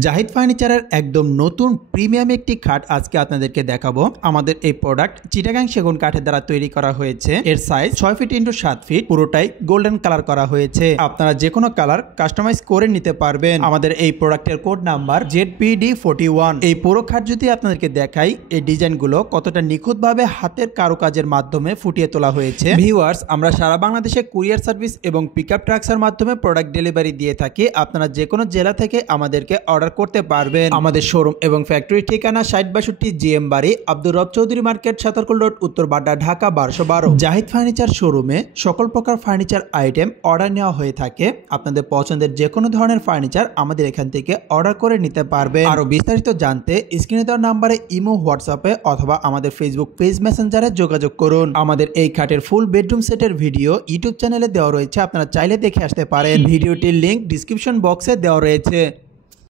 জাহিদ ফার্নিচারের একদম নতুন প্রিমিয়াম একটি খাট আজকে আপনাদেরকে দেখাবো। আমাদের এই প্রোডাক্ট চিটাগাং সেগুন কাঠের দ্বারা তৈরি করা হয়েছে। এর সাইজ 6 ফিট ইন্টু 7 ফিট, পুরোটাই গোল্ডেন কালার করা হয়েছে। আপনারা যে কোনো কালার কাস্টমাইজ করে নিতে পারবেন। আমাদের এই প্রোডাক্টের কোড নাম্বার ZPD41। এই পুরো খাট যদি আপনাদেরকে দেখাই, এই ডিজাইনগুলো কতটা নিখুঁতভাবে হাতের কারুকাজের মাধ্যমে ফুটিয়ে তোলা হয়েছে। ভিউয়ার্স, আমরা সারা বাংলাদেশে কুরিয়ার সার্ভিস এবং পিকআপ ট্রাক্সের মাধ্যমে প্রোডাক্ট ডেলিভারি দিয়ে থাকি। আপনারা যে কোনো জেলা থেকে আমাদেরকে অর্ডার করতে পারবেন। আমাদের শোরুম এবং ফ্যাক্টরি ঠিকানা 60-62 GM বাড়ি, আব্দুর রব চৌধুরী মার্কেট, সাতারকুল রোড, উত্তর বাড্ডা, ঢাকা 1212। জাহিদ ফার্নিচার শোরুমে সকল প্রকার ফার্নিচার আইটেম অর্ডার নেওয়া হয়ে থাকে। আপনাদের পছন্দের যে কোনো ধরনের ফার্নিচার আমাদের এখান থেকে অর্ডার করে নিতে পারবেন। আরো বিস্তারিত জানতে স্ক্রিনে দেওয়া নাম্বারে ইমো, হোয়াটসঅ্যাপে অথবা আমাদের ফেসবুক পেজ মেসেঞ্জারে যোগাযোগ করুন। আমাদের এই খাটের ফুল বেডরুম সেটের ভিডিও ইউটিউব চ্যানেলে দেওয়া রয়েছে, আপনারা চাইলে দেখে আসতে পারেন। ভিডিওটির লিংক ডিসক্রিপশন বক্সে দেওয়া রয়েছে।